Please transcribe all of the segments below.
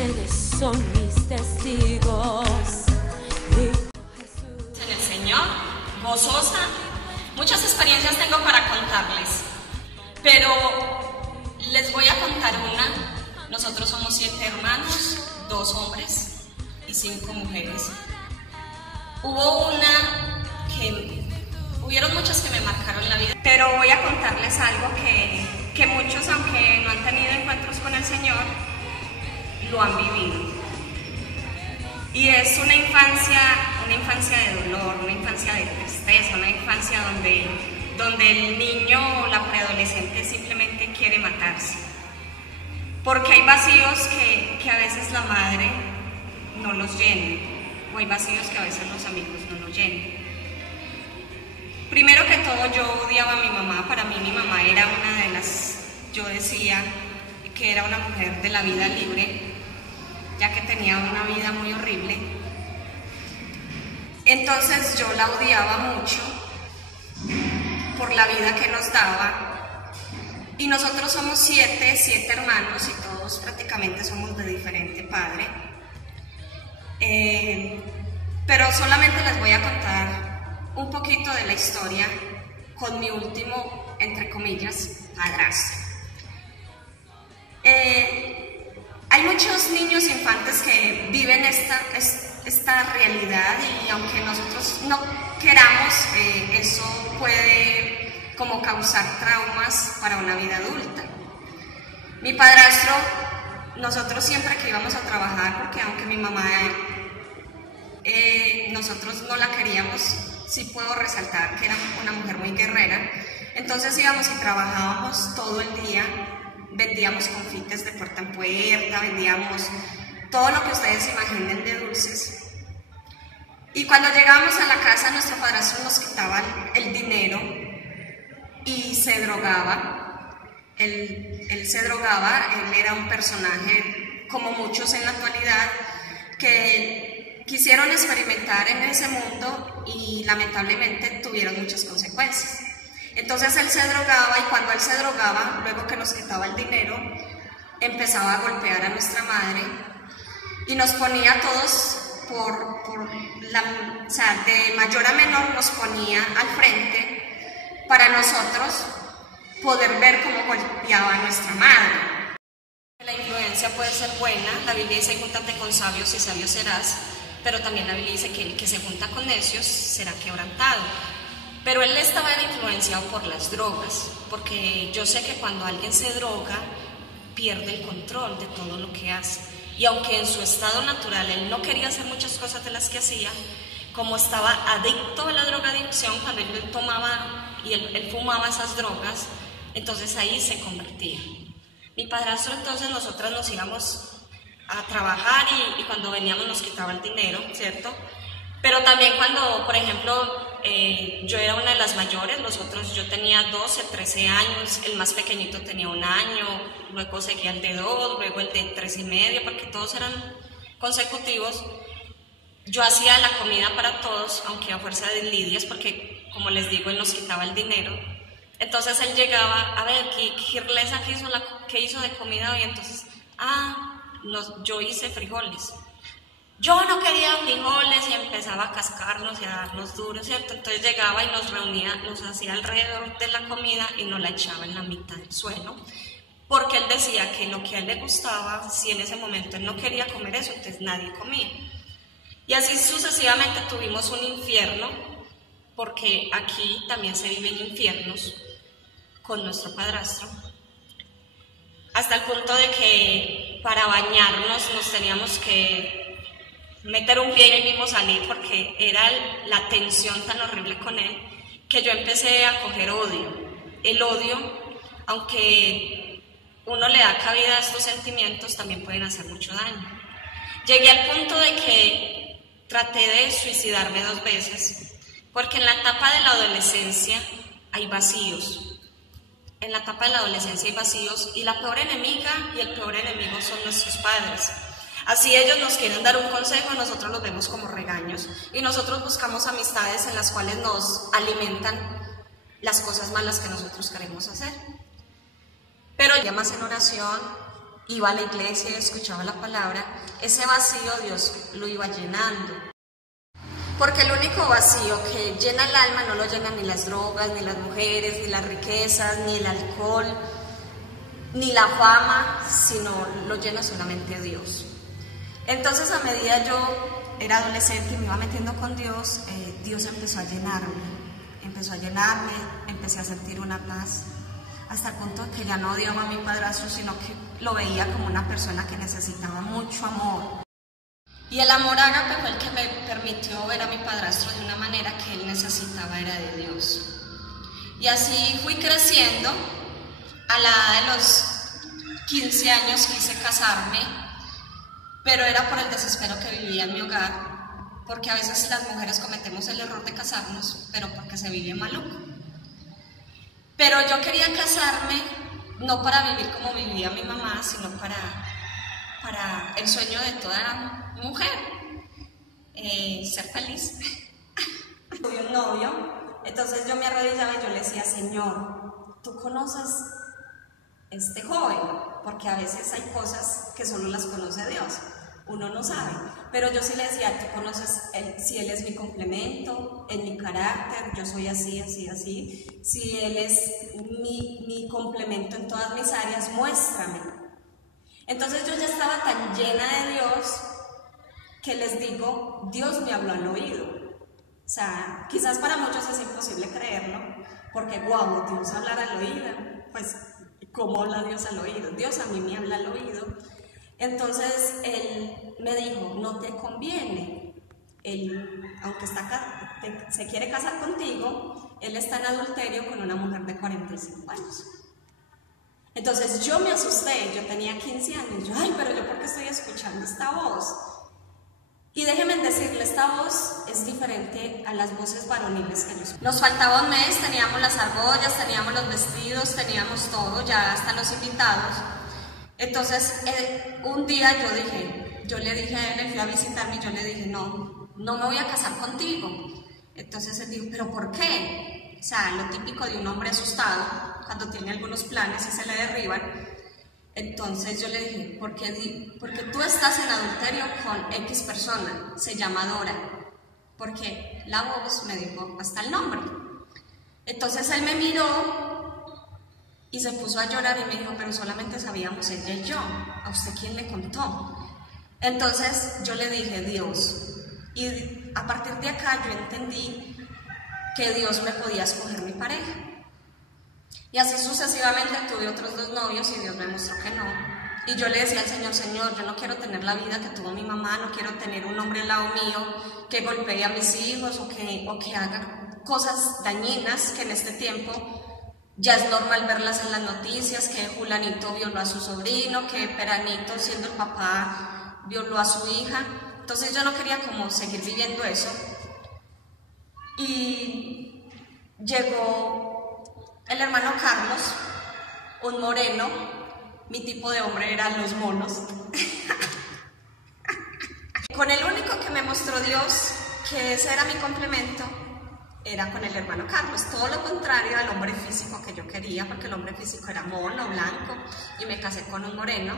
ustedes son mis testigos. En el Señor, gozosa, muchas experiencias tengo para contarles, pero les voy a contar una. Nosotros somos 7 hermanos, 2 hombres y 5 mujeres. Hubieron muchas que me marcaron la vida, pero voy a contarles algo que muchos, aunque no han tenido encuentros con el Señor, lo han vivido. Y es una infancia de dolor, una infancia de tristeza, una infancia donde el niño o la preadolescente simplemente quiere matarse. Porque hay vacíos que a veces la madre no los llena, o hay vacíos que a veces los amigos no los llenan. Primero que todo, yo odiaba a mi mamá. Para mí mi mamá era una de yo decía que era una mujer de la vida libre, ya que tenía una vida muy horrible. Entonces yo la odiaba mucho por la vida que nos daba. Y nosotros somos 7 hermanos y todos prácticamente somos de diferente padre. Pero solamente les voy a contar un poquito de la historia con mi último, entre comillas, padrastro. Hay muchos niños infantes que viven esta realidad, y aunque nosotros no queramos, eso puede como causar traumas para una vida adulta. Mi padrastro, nosotros siempre que íbamos a trabajar, porque aunque mi mamá, nosotros no la queríamos, sí puedo resaltar que era una mujer muy guerrera. Entonces íbamos y trabajábamos todo el día, vendíamos confites de puerta en puerta, vendíamos todo lo que ustedes imaginen de dulces. Y cuando llegábamos a la casa, nuestro padrastro nos quitaba el dinero y se drogaba. Él se drogaba, él era un personaje como muchos en la actualidad que quisieron experimentar en ese mundo y lamentablemente tuvieron muchas consecuencias. Entonces él se drogaba, y cuando él se drogaba, luego que nos quitaba el dinero, empezaba a golpear a nuestra madre y nos ponía a todos de mayor a menor, nos ponía al frente para nosotros poder ver cómo golpeaba a nuestra madre. La influencia puede ser buena. La Biblia dice: júntate con sabios y sabio serás, pero también la Biblia dice que el que se junta con necios será quebrantado. Pero él estaba influenciado por las drogas, porque yo sé que cuando alguien se droga, pierde el control de todo lo que hace. Y aunque en su estado natural él no quería hacer muchas cosas de las que hacía, como estaba adicto a la drogadicción, cuando él tomaba y él fumaba esas drogas, entonces ahí se convertía. Mi padrastro, entonces nosotras nos íbamos a trabajar y cuando veníamos nos quitaba el dinero, ¿cierto? Pero también cuando, por ejemplo, yo era una de las mayores, yo tenía 12, 13 años, el más pequeñito tenía 1 año, luego seguía el de 2, luego el de 3 y medio, porque todos eran consecutivos. Yo hacía la comida para todos, aunque a fuerza de lidias, porque como les digo, él nos quitaba el dinero. Entonces él llegaba, a ver, Girlesa, ¿qué hizo de comida hoy? Entonces, yo hice frijoles. Yo no quería frijoles, y empezaba a cascarnos y a darnos duros, ¿cierto? Entonces llegaba y nos reunía, nos hacía alrededor de la comida y nos la echaba en la mitad del suelo, porque él decía que lo que a él le gustaba, si en ese momento él no quería comer eso, entonces nadie comía. Y así sucesivamente tuvimos un infierno, porque aquí también se viven infiernos con nuestro padrastro, hasta el punto de que para bañarnos nos teníamos que meter un pie y ahí mismo salir, porque era la tensión tan horrible con él, que yo empecé a coger odio. El odio, aunque uno le da cabida a estos sentimientos, también pueden hacer mucho daño. Llegué al punto de que traté de suicidarme 2 veces, porque en la etapa de la adolescencia hay vacíos. En la etapa de la adolescencia hay vacíos, y la peor enemiga y el peor enemigo son nuestros padres. Así ellos nos quieren dar un consejo, nosotros los vemos como regaños, y nosotros buscamos amistades en las cuales nos alimentan las cosas malas que nosotros queremos hacer. Pero llamas en oración iba a la iglesia y escuchaba la palabra, ese vacío Dios lo iba llenando. Porque el único vacío que llena el alma no lo llenan ni las drogas, ni las mujeres, ni las riquezas, ni el alcohol, ni la fama, sino lo llena solamente Dios. Entonces, a medida yo era adolescente y me iba metiendo con Dios, Dios empezó a llenarme, empecé a sentir una paz, hasta el punto que ya no odiaba a mi padrastro, sino que lo veía como una persona que necesitaba mucho amor. Y el amor ágape fue el que me permitió ver a mi padrastro de una manera que él necesitaba, era de Dios. Y así fui creciendo. A la edad de los 15 años quise casarme, pero era por el desespero que vivía en mi hogar, porque a veces las mujeres cometemos el error de casarnos, pero porque se vive maluco. Pero yo quería casarme no para vivir como vivía mi mamá, sino para el sueño de toda mujer, ser feliz. Tuve un novio, entonces yo me arrodillaba y yo le decía: Señor, ¿tú conoces este joven? Porque a veces hay cosas que solo las conoce Dios, uno no sabe, pero yo sí le decía: tú conoces si él es mi complemento, en mi carácter, yo soy así, así, así, si él es mi complemento en todas mis áreas, muéstrame. Entonces yo ya estaba tan llena de Dios que les digo, Dios me habló al oído. O sea, quizás para muchos es imposible creerlo, porque wow, Dios hablar al oído, pues ¿cómo habla Dios al oído? Dios a mí me habla al oído. Entonces él me dijo: no te conviene, él, aunque se quiere casar contigo, él está en adulterio con una mujer de 45 años. Entonces yo me asusté, yo tenía 15 años, ay, pero yo ¿por qué estoy escuchando esta voz? Y déjenme decirle, esta voz es diferente a las voces varoniles que yo escucho. Nos faltaba un mes, teníamos las argollas, teníamos los vestidos, teníamos todo, ya hasta los invitados. Entonces un día yo le dije a él, él fue a visitarme y yo le dije: no me voy a casar contigo. Entonces él dijo: ¿pero por qué? O sea, lo típico de un hombre asustado cuando tiene algunos planes y se le derriban. Entonces yo le dije: porque tú estás en adulterio con X persona, se llama Dora, porque la voz me dijo hasta el nombre. Entonces él me miró y se puso a llorar y me dijo: pero solamente sabíamos ella y yo, ¿a usted quién le contó? Entonces yo le dije: Dios. Y a partir de acá yo entendí que Dios me podía escoger mi pareja. Y así sucesivamente tuve otros 2 novios y Dios me mostró que no. Y yo le decía al Señor: Señor, yo no quiero tener la vida que tuvo mi mamá, no quiero tener un hombre al lado mío que golpee a mis hijos o que haga cosas dañinas, que en este tiempo ya es normal verlas en las noticias, que Julanito violó a su sobrino, que Peranito, siendo el papá, violó a su hija. Entonces yo no quería como seguir viviendo eso. Y llegó el hermano Carlos, un moreno, mi tipo de hombre eran los monos. Con el único que me mostró Dios que ese era mi complemento, era con el hermano Carlos, todo lo contrario al hombre físico que yo quería, porque el hombre físico era mono, blanco, y me casé con un moreno.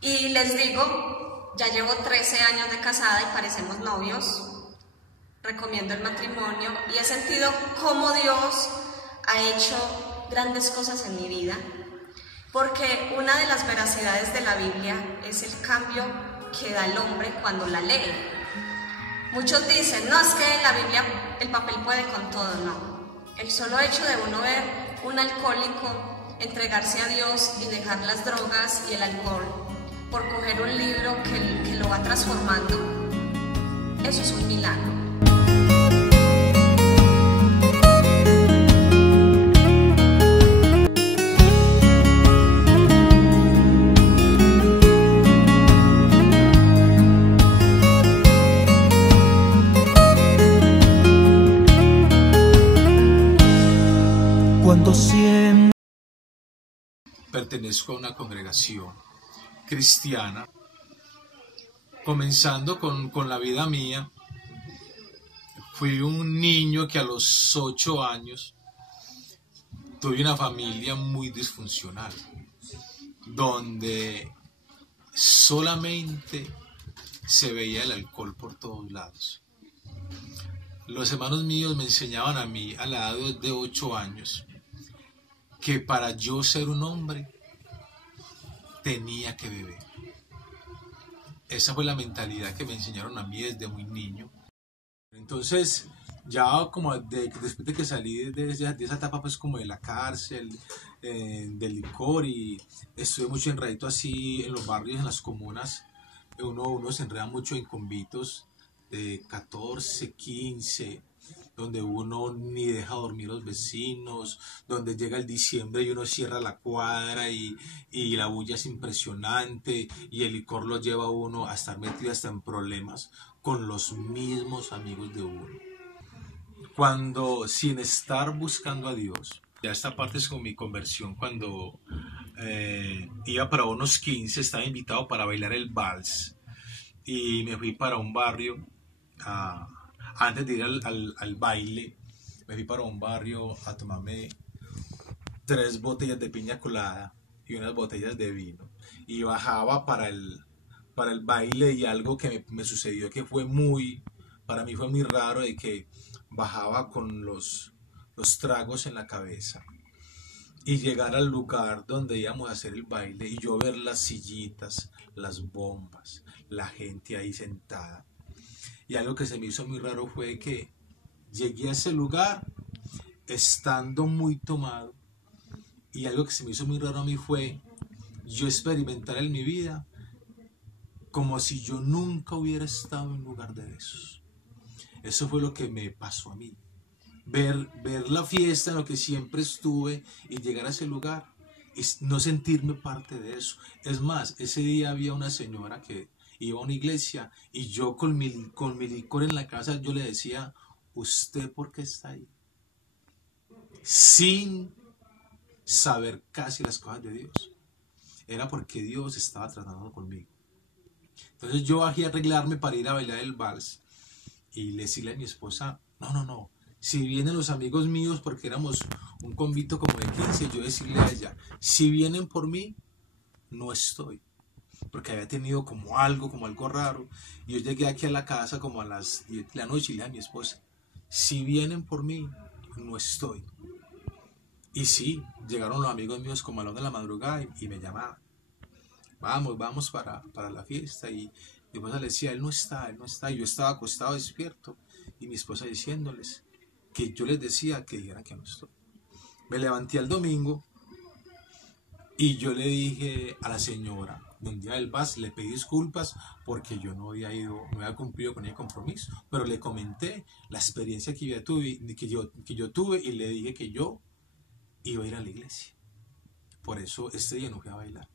Y les digo, ya llevo 13 años de casada y parecemos novios, recomiendo el matrimonio, y he sentido cómo Dios ha hecho grandes cosas en mi vida, porque una de las veracidades de la Biblia es el cambio que da el hombre cuando la lee. Muchos dicen: no, es que la Biblia, el papel puede con todo. No, el solo hecho de uno ver un alcohólico entregarse a Dios y dejar las drogas y el alcohol por coger un libro que lo va transformando, eso es un milagro. Pertenezco a una congregación cristiana. Comenzando con la vida mía, fui un niño que a los 8 años tuve una familia muy disfuncional. donde solamente se veía el alcohol por todos lados. Los hermanos míos me enseñaban a mí a la edad de 8 años que para yo ser un hombre tenía que beber. Esa fue la mentalidad que me enseñaron a mí desde muy niño. Entonces, ya como después de que salí de esa etapa, pues como de la cárcel, del licor, y estuve mucho enredadito así en los barrios, en las comunas. Uno se enreda mucho en convitos de 14, 15, donde uno ni deja dormir los vecinos, donde llega el diciembre y uno cierra la cuadra y la bulla es impresionante, y el licor lo lleva a uno a estar metido hasta en problemas con los mismos amigos de uno. Cuando, sin estar buscando a Dios, ya esta parte es como mi conversión, cuando iba para unos 15, estaba invitado para bailar el vals, y me fui para un barrio, antes de ir al baile, me fui para un barrio a tomarme 3 botellas de piña colada y unas botellas de vino, y bajaba para el baile, y algo que me sucedió que para mí fue muy raro, de que bajaba con los tragos en la cabeza, y llegar al lugar donde íbamos a hacer el baile y yo ver las sillitas, las bombas, la gente ahí sentada. Y algo que se me hizo muy raro fue que llegué a ese lugar estando muy tomado, y algo que se me hizo muy raro a mí fue yo experimentar en mi vida como si yo nunca hubiera estado en un lugar de esos. Eso fue lo que me pasó a mí. Ver la fiesta en lo que siempre estuve y llegar a ese lugar y no sentirme parte de eso. Es más, ese día había una señora que iba a una iglesia, y yo con mi licor en la casa, yo le decía: ¿usted por qué está ahí? Sin saber casi las cosas de Dios. Era porque Dios estaba tratando conmigo. Entonces yo bajé a arreglarme para ir a bailar el vals, y le decía a mi esposa: no, si vienen los amigos míos, porque éramos un convito como de 15, yo decirle a ella: si vienen por mí, no estoy. Porque había tenido como algo raro. Y yo llegué aquí a la casa como a las 10 de la noche y le dije a mi esposa: si vienen por mí, no estoy. Y sí, llegaron los amigos míos como a la 1 de la madrugada y me llamaban: vamos para la fiesta. Y mi esposa le decía: él no está. Y yo estaba acostado despierto, y mi esposa diciéndoles que yo les decía que dijeran que no estoy. Me levanté al domingo y yo le dije a la señora, un día del VAS, le pedí disculpas porque yo no había cumplido con el compromiso, pero le comenté la experiencia que yo tuve, y le dije que yo iba a ir a la iglesia. Por eso este día no fui a bailar.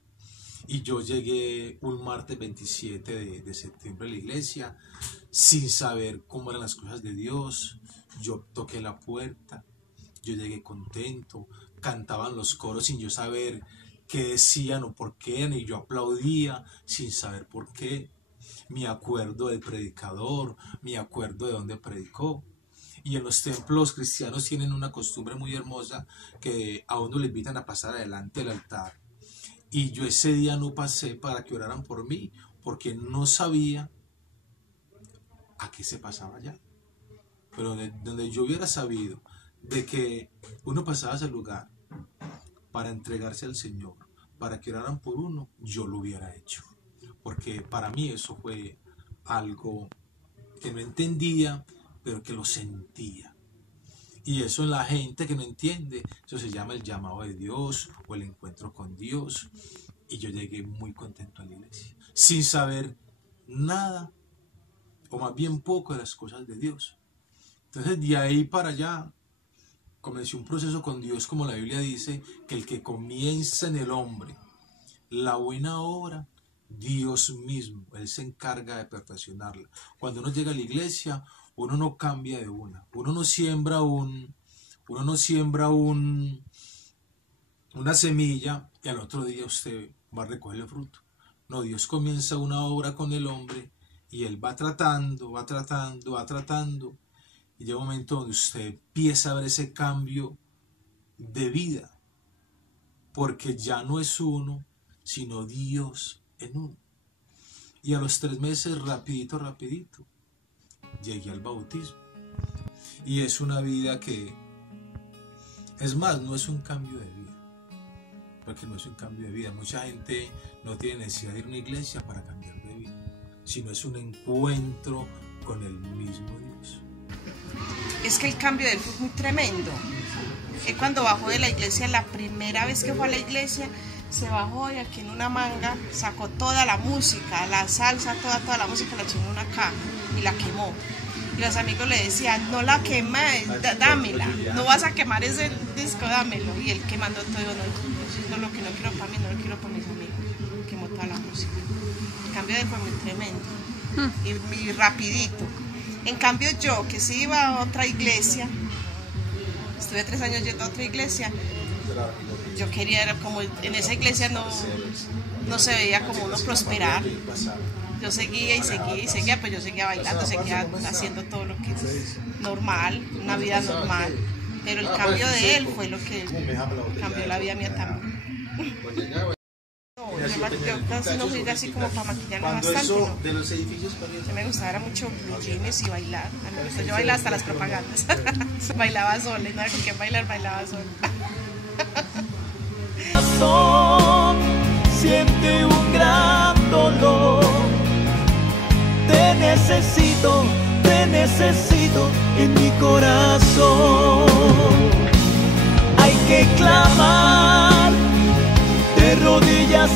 Y yo llegué un martes 27 de septiembre a la iglesia sin saber cómo eran las cosas de Dios. Yo toqué la puerta, yo llegué contento, cantaban los coros sin yo saber qué decían o por qué, y yo aplaudía sin saber por qué. Me acuerdo del predicador, me acuerdo de dónde predicó. Y en los templos cristianos tienen una costumbre muy hermosa, que a uno le invitan a pasar adelante del altar. Y yo ese día no pasé para que oraran por mí, porque no sabía a qué se pasaba allá. Pero donde yo hubiera sabido de que uno pasaba a ese lugar para entregarse al Señor, para que oraran por uno, yo lo hubiera hecho. Porque para mí eso fue algo que no entendía, pero que lo sentía. Y eso en la gente que no entiende, eso se llama el llamado de Dios o el encuentro con Dios. Y yo llegué muy contento a la iglesia, sin saber nada, o más bien poco, de las cosas de Dios. Entonces de ahí para allá comencé un proceso con Dios, como la Biblia dice, que el que comienza en el hombre la buena obra, Dios mismo, Él se encarga de perfeccionarla. Cuando uno llega a la iglesia, uno no cambia de una. Uno no siembra una semilla y al otro día usted va a recoger el fruto. No, Dios comienza una obra con el hombre y Él va tratando. Y llega un momento donde usted empieza a ver ese cambio de vida. Porque ya no es uno, sino Dios en uno. Y a los 3 meses, rapidito, llegué al bautismo. Y es una vida que, es más, no es un cambio de vida. Porque no es un cambio de vida. Mucha gente no tiene necesidad de ir a una iglesia para cambiar de vida, sino es un encuentro con el mismo Dios. Es que el cambio de él fue muy tremendo. Él cuando bajó de la iglesia, la primera vez que fue a la iglesia, se bajó y aquí en una manga sacó toda la música, la salsa, toda la música, la echó en una caja y la quemó. Y los amigos le decían, no la quemes, dámela, no vas a quemar ese disco, dámelo. Y él quemando todo, no, eso es lo que no quiero para mí, no lo quiero para mis amigos. Quemó toda la música. El cambio de él fue muy tremendo y rapidito. En cambio yo, que sí iba a otra iglesia, estuve 3 años yendo a otra iglesia, yo quería, era como en esa iglesia no se veía como uno prosperar. Yo seguía, pues yo seguía bailando, seguía haciendo todo lo que es normal, una vida normal. Pero el cambio de él fue lo que cambió la vida mía también. Yo casi no fui así como para maquillarme bastante, ¿no? De los edificios, a mí me gustaba era mucho blue jeans y bailar. A mí me gustó, yo bailaba hasta las propagandas. Bailaba sola, no era con quien bailar, bailaba sola. Siente un gran dolor. Te necesito en mi corazón. Hay que clamar de rodillas